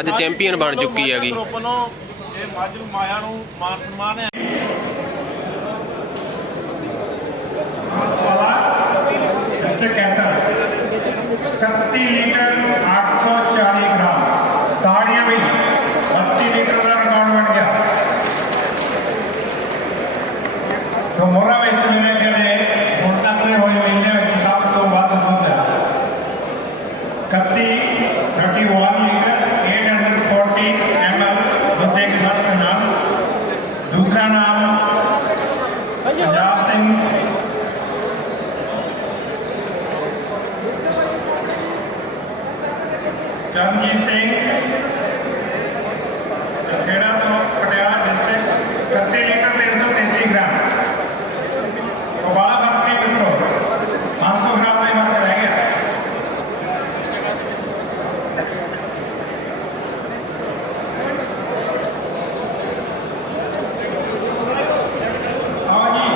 ਮੱਝ ਚੈਂਪੀਅਨ ਬਣ ਚੁੱਕੀ ਹੈਗੀ ਗਰੁੱਪ ਨੂੰ ਇਹ ਮੱਝ ਨੂੰ ਮਾਇਆ ਨੂੰ ਮਾਨ ਸਨਮਾਨ ਹੈ डिस्ट्रिक्ट कैथल इकतीस लीटर आठ सौ चालीस ग्राम ताड़ियां भी बत्ती लीटर का रिकॉर्ड बन गया ਸੋ ਮੋਰਾ ਵਿੱਚ ਚਰਨਜੀਤ ਸਿੰਘ ਚਖੇੜਾ ਤੋਂ ਪਟਿਆਲਾ ਡਿਸਟ੍ਰਿਕਟ 31 ਲੀਟਰ 333 ਗ੍ਰਾਮ ਉਹ ਬੜਾ ਫ਼ਰਕ ਨਹੀਂ ਮਿੱਤਰੋ 500 ਗ੍ਰਾਮ ਦਾ ਹੀ ਫ਼ਰਕ ਰਹਿ ਗਿਆ ਆਓ ਜੀ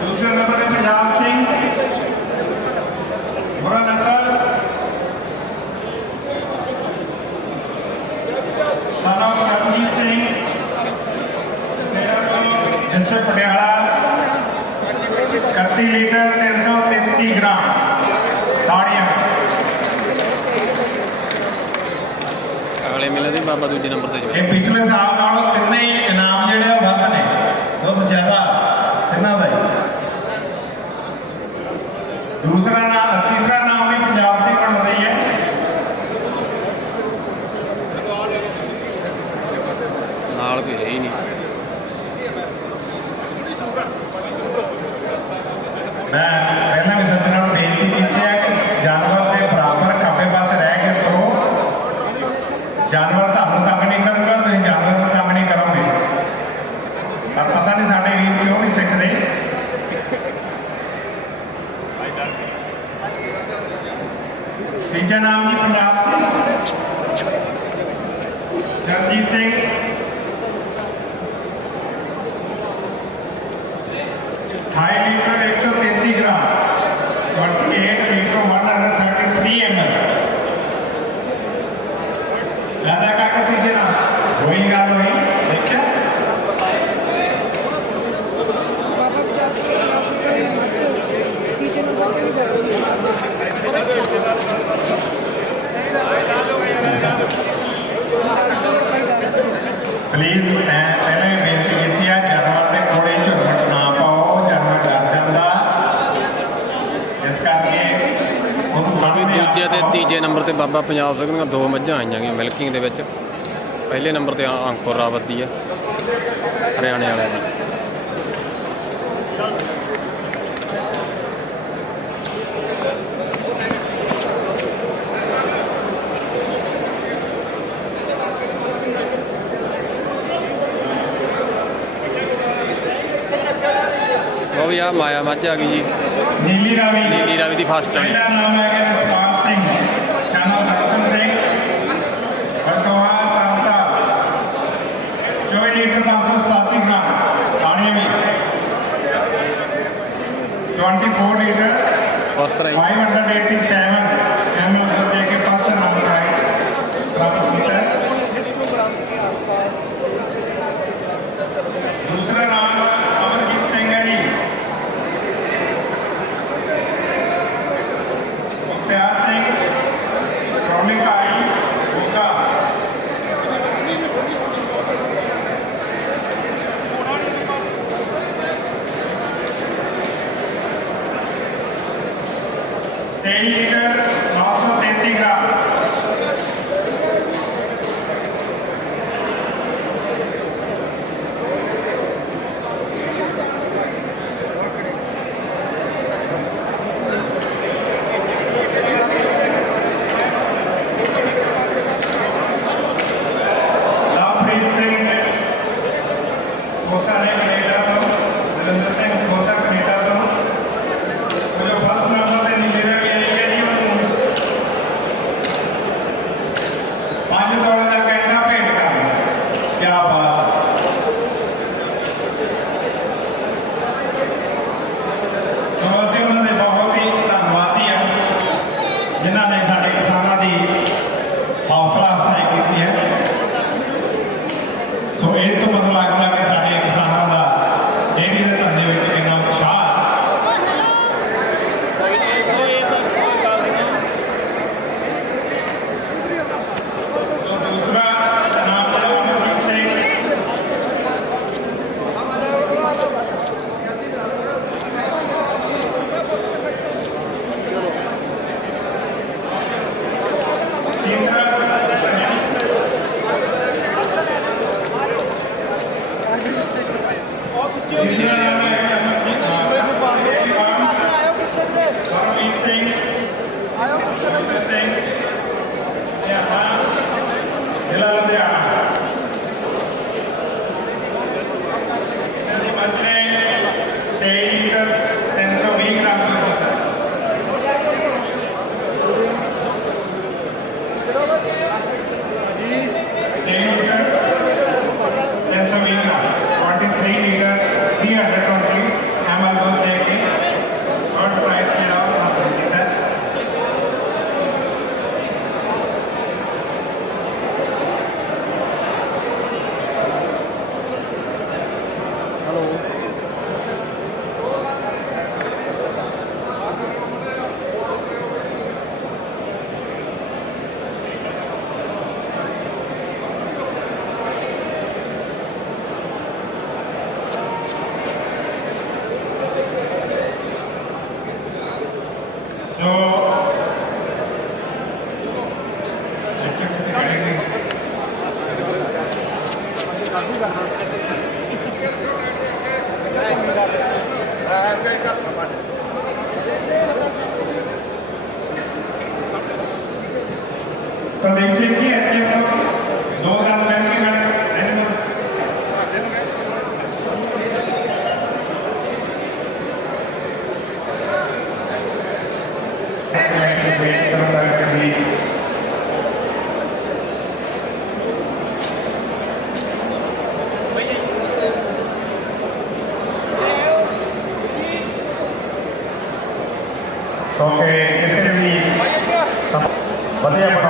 ਦੂਸਰੇ ਨੰਬਰ ਤੇ ਪੰਜਾਬ ਸਿੰਘ ਮੁਰਾ ਨਸਲ ਸਾਨਾ ਚਰਨਜੀਤ ਸਿੰਘ ਜਿਹੜਾ ਤੋਂ ਡਿਸਟ੍ਰਿਕਟ ਪਟਿਆਲਾ 31 ਲੀਟਰ 333 ਗ੍ਰਾਮ ਤਾੜੀਆਂ ਅਗਲੇ ਮੇਲੇ ਬਾਬਾ ਦੂਜੇ ਨੰਬਰ ਤੇ ਜੀ ਇਹ ਪਿਛਲੇ ਸਾਲ ਨਾਲੋਂ ਤਿੰਨੇ ਹੀ ਇਨਾਮ ਜਿਹੜੇ ਆ, ਉਹ ਵੱਧ ਨੇ। ਦੁੱਧ ਜ਼ਿਆਦਾ, ਤਿੰਨਾਂ ਦਾ ਹੀ। ਦੂਸਰਾ ਨਾਮ ਤੀਸਰਾ ਨਾਮ ਵੀ ਪੰਜਾਬ ਸਿੰਘ ਬਣ ਰਹੀ ਹੈ ਨਾਲ ਕੋਈ ਹੈ ਹੀ ਨਹੀਂ ਮੈਂ ਪਹਿਲਾਂ ਵੀ ਸੱਜਣਾ ਨੂੰ ਬੇਨਤੀ ਕੀਤੀ ਹੈ ਕਿ ਜਾਨਵਰ ਦੇ ਬਰਾਬਰ ਖੱਬੇ ਪਾਸੇ ਰਹਿ ਕੇ ਤੁਰੋ ਜਾਨਵਰ ਤੁਹਾਨੂੰ ਤੰਗ ਨਹੀਂ ਕਰੂਗਾ ਤੁਸੀਂ ਜਾਨਵਰ ਨੂੰ ਤੰਗ ਨਹੀਂ ਕਰੋਗੇ ਪਰ ਪਤਾ ਨਹੀਂ ਸਾਡੇ ਵੀਰ ਕਿਉਂ ਨਹੀਂ ਸਿੱਖਦੇ ਤੀਜਾ ਨਾਮ ਜੀ ਪੰਜਾਬ ਸਿੰਘ ਜਗਜੀਤ ਸਿੰਘ ढाई ਪਲੀਜ਼ ਮੈਂ ਪਹਿਲਾਂ ਵੀ ਬੇਨਤੀ ਕੀਤੀ ਹੈ ਜਾਨਵਰ ਦੇ ਕੋਲੇ ਝੁਰਮਟ ਨਾ ਪਾਓ ਜਾਨਵਰ ਡਰ ਜਾਂਦਾ। ਇਸ ਕਰਕੇ ਉਹਨੂੰ ਦੂਜੇ ਤੇ ਤੀਜੇ ਨੰਬਰ ਤੇ ਬਾਬਾ ਪੰਜਾਬ ਸਿੰਘ ਦੀਆਂ ਦੋ ਮੱਝਾਂ ਆਈਆਂ ਗਈਆਂ ਮਿਲਕਿੰਗ ਦੇ ਵਿੱਚ। ਪਹਿਲੇ ਨੰਬਰ ਤੇ ਅੰਕੁਰ ਰਾਵਤ ਦੀ ਆ ਹਰਿਆਣੇ ਵਾਲਿਆਂ ਦੀ। ਆ ਮਾਇਆ ਮੱਝ ਆ ਗਈ ਜੀ। ਨੀਲੀ ਰਾਵੀ। ਨੀਲੀ ਰਾਵੀ ਦੀ ਫਸਟ ਵਾਲੀ ਪਹਿਲਾ ਨਾਮ ਹੈ ਕਿ ਜਸਪਾਲ ਸਿੰਘ। ਸਾਨੂੰ ਦਰਸ਼ਨ ਸਿੰਘ। ਬਟਵਾ ਤਰਤਾ 24 ਲੀਟਰ 587 ਗ੍ਰਾਮ। ਪਾਣੀ ਵੀ। 24 ਲੀਟਰ। ਉਸ ਤਰ੍ਹਾਂ ਹੀ। 587 ਪ੍ਰਦੀਪ ਸਿੰਘ ਜੀ ਐਚਐਫ ਦੋ ਦੰਦ ਬੈਂਕ ਦੇ ਨਾਲ ਰਹਿਣੇ ਵੇਟ ਕਰਦਾ ਹੈ ਪਲੀਜ਼ ਕਿਉਂਕਿ ਕਿਸੇ ਵੀ ਸਮ-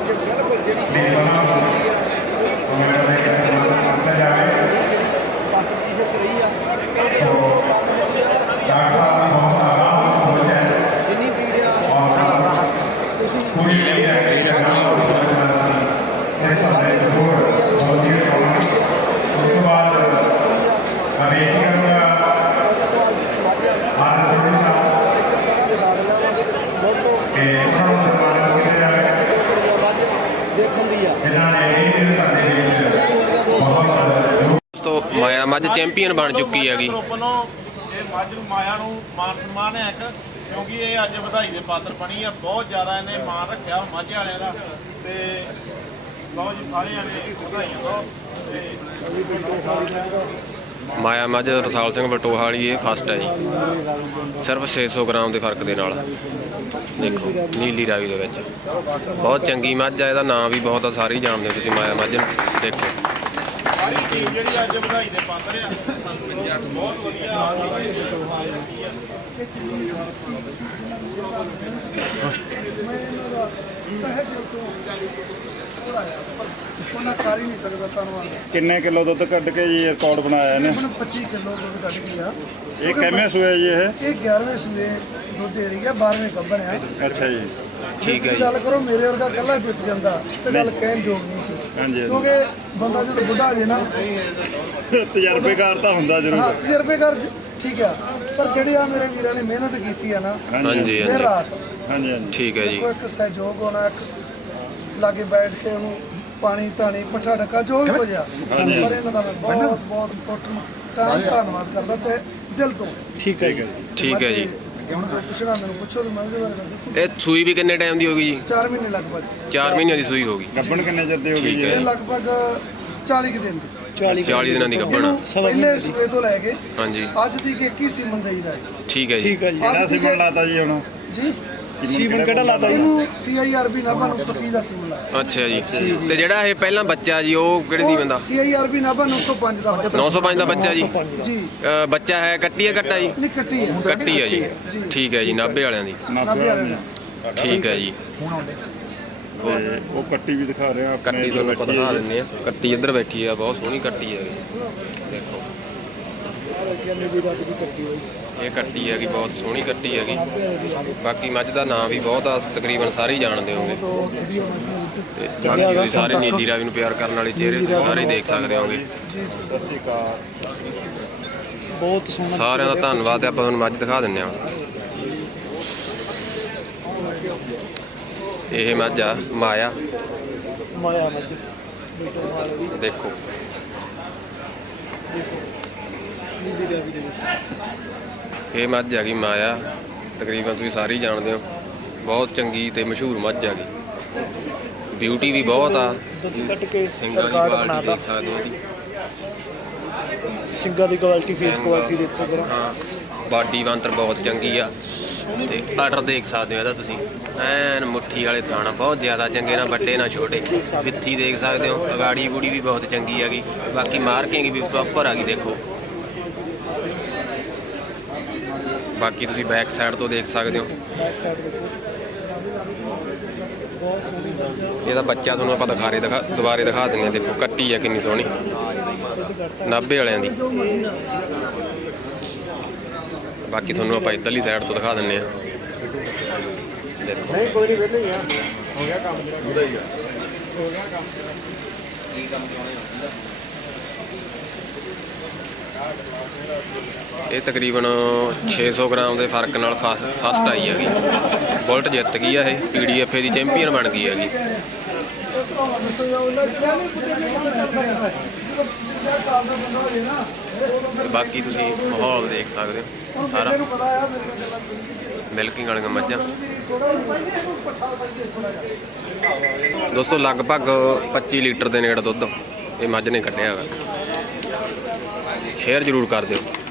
ਬਿਲਕੁਲ ਜਿਹੜੀ ਚੈਂਪੀਅਨ ਬਣ ਚੁੱਕੀ ਹੈਗੀ। ਗਰੁੱਪ ਇਹ ਮੱਝ ਨੂੰ ਮਾਇਆ ਨੂੰ ਮਾਨ ਸਨਮਾਨ ਹੈ ਇੱਕ ਕਿਉਂਕਿ ਇਹ ਅੱਜ ਵਧਾਈ ਦੇ ਪਾਤਰ ਬਣੀ ਆ ਬਹੁਤ ਜ਼ਿਆਦਾ ਇਹਨੇ ਮਾਣ ਰੱਖਿਆ ਮੱਝ ਵਾਲਿਆਂ ਦਾ। ਤੇ ਲਓ ਜੀ ਸਾਰਿਆਂ ਨੇ ਵਧਾਈਆਂ ਦੋ ਤੇ ਮਾਇਆ ਮੱਝ ਰਸਾਲ ਸਿੰਘ ਬਟੋਹਾ ਵਾਲੀ ਇਹ ਫਸਟ ਹੈ ਜੀ। ਸਿਰਫ 600 ਗ੍ਰਾਮ ਦੇ ਫ਼ਰਕ ਦੇ ਨਾਲ। ਦੇਖੋ ਨੀਲੀ ਰਾਵੀ ਦੇ ਵਿੱਚ। ਬਹੁਤ ਚੰਗੀ ਮੱਝ ਆ ਇਹਦਾ ਨਾਂ ਵੀ ਬਹੁਤ ਆ ਸਾਰੇ ਹੀ ਜਾਣਦੇ ਹੋ ਤੁਸੀਂ ਮਾਇਆ ਮੱਝ ਨੂੰ। ਦੇਖੋ। ਸਾਰੀ ਟੀਮ ਜਿਹੜੀ ਅੱਜ ਵਧਾਈ ਦੇ ਪਾਤਰ ਆ। ਬਹੁਤ ਵਧੀਆ। ਮੈਂ ਇਹਨਾਂ ਦਾ ਤਹਿ ਦਿਲ ਤੋਂ ਥੋੜਾ ਆ ਪਰ ਉਹਨਾਂ ਕਰ ਹੀ ਨਹੀਂ ਸਕਦਾ ਧੰਨਵਾਦ ਕਿੰਨੇ ਕਿਲੋ ਦੁੱਧ ਕੱਢ ਕੇ ਜੀ ਰਿਕਾਰਡ ਬਣਾਇਆ ਇਹਨੇ? ਮੈਨੂੰ 25 ਕਿਲੋ ਦੁੱਧ ਕੱਢ ਕੇ ਆ। ਇਹ ਕਿਵੇਂ ਸੂਆ ਜੀ ਇਹ? ਇਹ 11ਵੇਂ ਸੂਏ ਦੁੱਧ ਦੇ ਰਹੀ ਆ 12ਵੇਂ ਗੱਭਣ ਆ। ਅੱਛਾ ਜੀ। ਠੀਕ ਹੈ ਜੇ। ਗੱਲ ਕਰੋ ਮੇਰੇ ਵਰਗਾ ਕੱਲਾ ਜਿੱਤ ਜਾਂਦਾ ਤੇ ਗੱਲ ਕਹਿਣ ਯੋਗ ਨਹੀਂ ਸੀ। ਹਾਂਜੀ, ਹਾਂਜੀ। ਕਿਉਂਕਿ ਬੰਦਾ ਜਦੋਂ ਬੁੱਢਾ ਹੋ ਜੇ ਨਾ ਤਜਰਬੇਕਾਰ ਤਾਂ ਹੁੰਦਾ ਹਾਂ ਜ਼ਰੂਰ ਤਜਰਬੇਕਾਰ ਜ- ਠੀਕ ਆ। ਪਰ ਜਿਹੜੇ ਆ ਮੇਰੇ ਵੀਰਾਂ ਨੇ ਮਿਹਨਤ ਕੀਤੀ ਆ ਨਾ ਹਾਂਜੀ ਦਿਨ ਹਾਂਜੀ। ਰਾਤ ਹਾਂਜੀ ਹਾਂਜੀ। ਠੀਕ ਹੈ ਜੀ। ਕੋਈ ਇੱਕ ਸਹਿਯੋਗ ਹੋਣਾ ਇੱਕ ਲਾਗੇ ਬੈਠ ਕੇ ਉਹਨੂੰ ਪਾਣੀ ਧਾਣੀ ਪੱਠਾ ਡੱਕਾ ਜੋ ਵੀ ਹੋ ਜਾ ਹਾਂਜੀ। ਪਰ ਇਹਨਾਂ ਦਾ ਮੈਂ ਬਹੁਤ ਬਹੁਤ ਟੋਟਲ ਧੰਨਵਾਦ ਕਰਦਾ ਤੇ ਦਿਲ ਤੋਂ। ਠੀਕ ਹੈ ਜੀ। ਠੀਕ ਹੈ ਜੀ। ਹੁਣ ਜੋ ਪੁੱਛਣਾ ਮੈਨੂੰ ਪੁੱਛੋ ਤੇ ਮੈਂ ਉਹਦੇ ਬਾਰੇ ਦੱਸੂ। ਇਹ ਸੂਈ ਵੀ ਕਿੰਨੇ ਟਾਈਮ ਦੀ ਹੋ ਗਈ ਜੀ? 4 ਮਹੀਨੇ ਲਗਭਗ। 4 ਮਹੀਨਿਆਂ ਦੀ ਸੂਈ ਹੋ ਗਈ। ਗੱਬਣ ਕਿੰਨੇ ਚਿਰ ਦੀ ਹੋ ਗਈ ਠੀਕ ਜੀ? ਹੈ। ਲਗਭਗ 40 ਕੁ ਦਿਨ ਦੀ। 40 ਦਿਨਾਂ ਦੀ ਗੱਭਣ ਇਹਨੂੰ ਪਹਿਲੇ ਸੂਏ ਤੋਂ ਲੈ ਕੇ ਹਾਂਜੀ। ਅੱਜ ਦੀ 21 ਸੀਮਨ ਦੇਈ ਦਾ ਹੈ। ਠੀਕ ਹੈ ਜੀ ਕਿਹੜਾ ਸਿਮਣ ਲਾਤਾ ਜੀ ਹੁਣ। ਜੀ। ਸੀਮਨ ਕਿਹੜਾ ਲਾਤਾ ਜੀ? ਇਹਨੂੰ ਸੀਆਈਆਰਬੀ ਨਾਭਾ 930 ਦਾ ਸਿਮ ਲਾਇਆ ਅੱਛਾ ਜੀ। ਤੇ ਜਿਹੜਾ ਇਹ ਪਹਿਲਾਂ ਬੱਚਾ ਜੀ ਉਹ ਕਿਹੜੀ ਦੀ ਬੰਦਾ? ਸੀਆਈਆਰਬੀ ਨਾਭਾ 905 ਦਾ ਬੱਚਾ। 905 ਦਾ ਬੱਚਾ ਜੀ। ਜੀ। ਅ, ਬੱਚਾ ਹੈ ਕੱਟੀ ਹੈ ਕੱਟਾ ਜੀ? ਨਹੀਂ ਕੱਟੀ ਹੈ। ਕੱਟੀ ਹੈ ਜੀ। ਠੀਕ ਹੈ ਜੀ ਨਾਭੇ ਵਾਲਿਆਂ ਦੀ। ਨਾਭੇ ਵਾਲੇ ਦਾ। ਠੀਕ ਹੈ ਜੀ। ਤੇ ਉਹ ਕੱਟੀ ਵੀ ਦਿਖਾ ਰਹੇ ਆ ਆਪਣੇ ਕੱਟੀ ਤੁਹਾਨੂੰ ਆਪਾਂ ਦਿਖਾ ਦਿੰਦੇ ਆ। ਕੱਟੀ ਇੱਧਰ ਬੈਠੀ ਆ ਬਹੁਤ ਸੋਹਣੀ ਕੱਟੀ ਹੈ ਦੇਖੋ। ਇਹ ਕੱਟੀ ਹੈਗੀ ਬਹੁਤ ਸੋਹਣੀ ਕੱਟੀ ਹੈਗੀ। ਬਾਕੀ ਮੱਝ ਦਾ ਨਾਂ ਵੀ ਬਹੁਤ ਆ ਤਕਰੀਬਨ ਸਾਰੇ ਹੀ ਜਾਣਦੇ ਹੋਗੇ ਤੇ ਬਾਕੀ ਤੁਸੀਂ ਸਾਰੇ ਨੀਲੀ ਰਾਵੀ ਨੂੰ ਪਿਆਰ ਕਰਨ ਵਾਲੇ ਚਿਹਰੇ ਤੁਸੀਂ ਸਾਰੇ ਹੀ ਦੇਖ ਸਕਦੇ ਹੋਗੇ ਬਹੁਤ ਸੋਹਣਾ ਸਾਰਿਆਂ ਦਾ ਧੰਨਵਾਦ ਤੇ ਆਪਾਂ ਤੁਹਾਨੂੰ ਮੱਝ ਦਿਖਾ ਦਿੰਨੇ ਆ। ਇਹ ਮੱਝ ਆ ਮਾਇਆ। ਮਾਇਆ ਮੱਝ। ਦੇਖੋ ਨੀਲੀ ਰਾਵੀ ਦੇ ਵਿੱਚ ਇਹ ਮੱਝ ਹੈਗੀ ਮਾਇਆ। ਤਕਰੀਬਨ ਤੁਸੀਂ ਸਾਰੇ ਜਾਣਦੇ ਹੋ। ਬਹੁਤ ਚੰਗੀ ਤੇ ਮਸ਼ਹੂਰ ਮੱਝ ਹੈਗੀ ਬਿਊਟੀ ਵੀ ਬਹੁਤ ਆ। ਕੱਟ ਕੇ ਸਿੰਗਾਂ ਦੀ ਕੁਆਲਿਟੀ। ਦੇਖ ਸਕਦੇ ਹੋ ਸਿੰਗਾਂ ਦੀ ਕੁਆਲਿਟੀ ਫੇਸ ਕੁਆਲਿਟੀ ਦੇਖੋ ਜਰਾ। ਹਾਂ ਬਾਡੀ ਬੰਤਰ ਬਹੁਤ ਚੰਗੀ ਆ। ਤੇ ਆਰਡਰ ਦੇਖ ਸਕਦੇ ਹੋ ਇਹਦਾ ਤੁਸੀਂ। ਐਨ ਮੁੱਠੀ ਵਾਲੇ ਥਾਣਾ ਬਹੁਤ ਜ਼ਿਆਦਾ ਚੰਗੇ ਨਾ ਵੱਡੇ ਨਾ ਛੋਟੇ। ਵਿੱਥੀ ਦੇਖ ਸਕਦੇ ਹੋ। ਅਗਾੜੀ ਬੂੜੀ ਵੀ ਬਹੁਤ ਚੰਗੀ ਹੈਗੀ ਬਾਕੀ ਮਾਰਕਿੰਗ ਵੀ ਪ੍ਰੋਪਰ ਆ ਗਈ ਦੇਖੋ। ਬਾਕੀ ਤੁਸੀਂ ਬੈਕ ਸਾਈਡ ਤੋਂ ਦੇਖ ਸਕਦੇ ਹੋ। ਬੈਕ ਸਾਈਡ ਦੇਖੋ ਬਹੁਤ ਸੋਹਣੀ ਇਹਦਾ ਬੱਚਾ ਤੁਹਾਨੂੰ ਆਪਾਂ ਦਿਖਾਰੇ ਦਿਖਾ ਦੁਬਾਰੇ ਦਿਖਾ ਦਿੰਦੇ ਹਾਂ। ਦੇਖੋ, ਕੱਟੀ ਆ ਕਿੰਨੀ ਸੋਹਣੀ। ਨਾਭੇ ਵਾਲਿਆਂ ਦੀ। ਬਾਕੀ ਤੁਹਾਨੂੰ ਆਪਾਂ ਇੱਧਰਲੀ ਸਾਈਡ ਤੋਂ ਦਿਖਾ ਦਿੰਦੇ ਹਾਂ। ਦੇਖੋ। ਕੋਈ ਨਹੀਂ ਵੇਲੇ ਆ ਇਹ ਤਕਰੀਬਨ 600 ਗ੍ਰਾਮ ਦੇ ਫ਼ਰਕ ਨਾਲ ਫਸਟ ਆਈ ਹੈਗੀ। ਬੁਲਟ ਜਿੱਤ ਗਈ ਆ ਇਹ ਪੀਡੀਐਫ ਦੀ ਚੈਂਪੀਅਨ ਬਣ ਗਈ ਹੈਗੀ। ਤੇ ਬਾਕੀ ਤੁਸੀਂ ਮਾਹੌਲ ਦੇਖ ਸਕਦੇ ਹੋ, ਸਾਰਾ। ਮਿਲਕਿੰਗ ਵਾਲੀਆਂ ਮੱਝਾਂ। ਦੋਸਤੋ, ਲਗਭਗ 25 ਲੀਟਰ ਦੇ ਨੇੜੇ ਦੁੱਧ ਇਹ ਮੱਝ ਨੇ ਕੱਢਿਆ ਹੈਗਾ। ਸ਼ੇਅਰ ਜ਼ਰੂਰ ਕਰ ਦਿਓ।